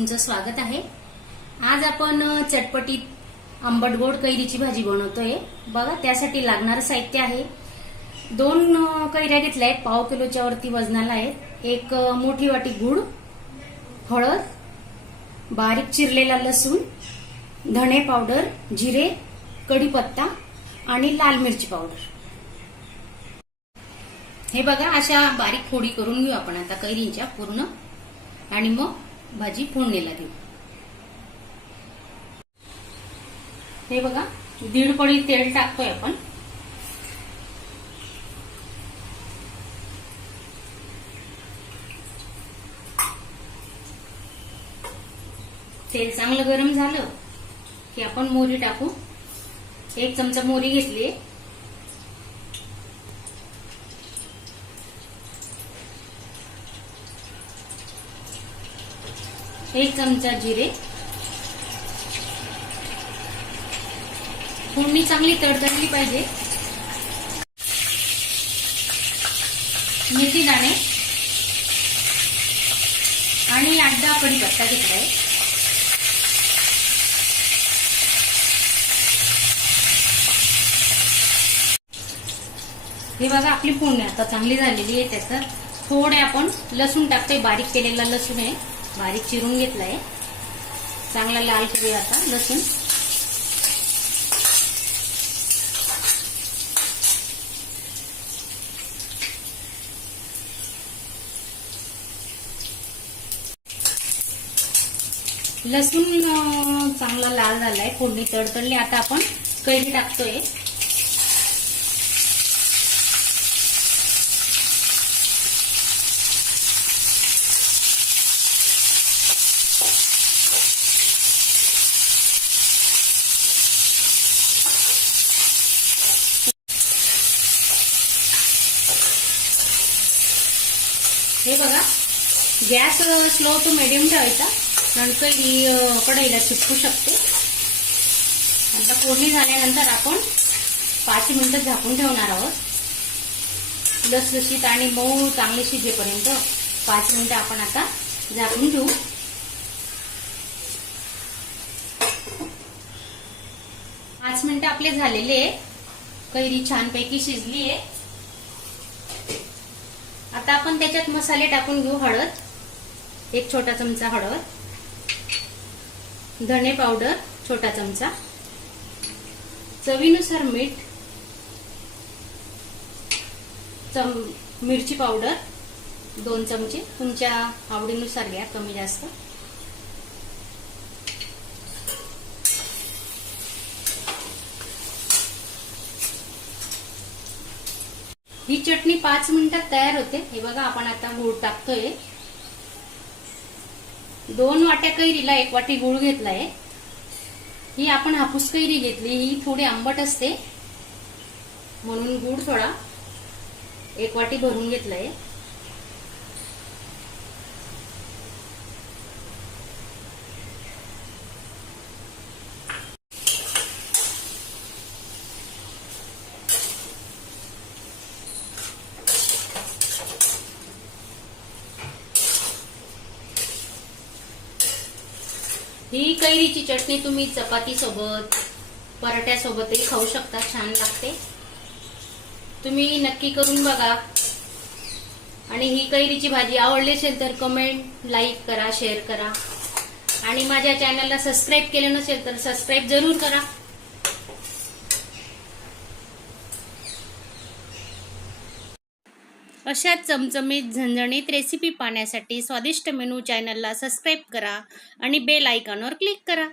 तुमचं स्वागत आहे। आज आपण चटपटीत आंबट गोड कैरीची भाजी बनवतोय। बघा त्यासाठी लागणारं साहित्य आहे, 2 कैऱ्या घेतल्या आहेत, पाव किलोच्या वरती वजनाला आहेत। 1 मोठी वाटी गूळ, हळद, बारीक चिरलेला लसूण, धणे पावडर, जिरे, कढीपत्ता आणि लाल मिरची पावडर। हे बघा अशा बारीक फोडी करून घेऊ आपण आता कैरींच्या पूर्ण, आणि मग भाजी फोडणीला देऊ। हे बघा 1.5 पळी तेल टाकतोय आपण। तेल चांगलं गरम झालं की आपण मोहरी टाकू। 1 चमचा मोहरी घेतली, 1 चमचा जिरे। फोडणी चांगली तडतडली पाहिजे। मेथी दाणे आणि 8-10 कढीपत्ता घेतलाय। हे बघा आपली फोडणी आता चांगली झालेली आहे। त्याचं थोडे आपण लसूण टाकतोय, बारीक केलेला लसूण आहे, बारीक चिरून घेतलाय। चांगला लाल करूया आता लसूण। लसूण चांगला लाल झालाय, फोडणी तडतडली। आता आपण कैरी टाकतोय। हे बघा गॅस स्लो टू मीडियम ठेवायचा, कारण कैरी कढईला चिपकू शकते। आता फोडणी झाल्यानंतर आपण 5 मिनिटं झाकून ठेवणार आहोत। लसलशीत आणि मऊ चांगली शिजेपर्यंत 5 मिनिटं आपण आता झाकून ठेवू। पाच मिनिटं आपले झालेले, कैरी छानपैकी शिजली आहे। आता आपण त्याच्यात मसाले टाकून घेऊ। हळद, 1 छोटा चमचा हळद, धणे पावडर छोटा चमचा, चवीनुसार मीठ, मिरची पावडर 2 चमचे, तुमच्या आवडीनुसार घ्या, कमी जास्त। ही चटणी 5 मिनिटात तयार होते। हे बघा आपण आता गूळ टाकतोय। 2 वाट्या कैरीला 1 वाटी गूळ घेतलाय। ही आपण हापूस कैरी घेतली, ही थोडी आंबट असते म्हणून गूळ थोडा 1 वाटी भरून घेतलाय। ही कैरीची चटणी तुम्ही चपाती सोबत, पराठ्या सोबतही खाऊ शकता, छान लागते। तुम्ही नक्की करून बघा। आणि ही कैरीची भाजी आवडली असेल तर कमेंट, लाईक करा, शेअर करा, आणि माझ्या चॅनलला सबस्क्राईब केलं नसेल तर सबस्क्राईब जरूर करा। अशा चमचमीत झणझणीत रेसिपी पाहण्यासाठी स्वादिष्ट मेनू चॅनलला सबस्क्राईब करा आणि बेल आयकॉनवर क्लिक करा।